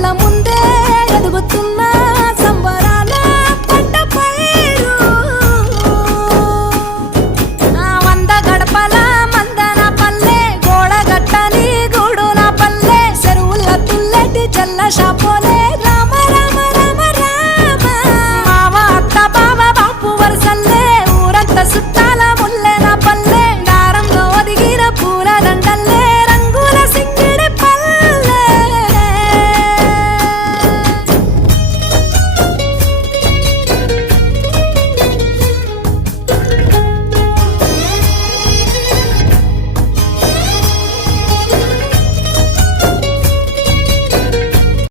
కళ్ళ ముందే ఎదుగుతున్న సంబరాల పంట పైరు వంద గడపల మందన పల్లె గోడ గట్టని గూడున పల్లె చెరువుల తుల్లెటి చల్ల షాపోలే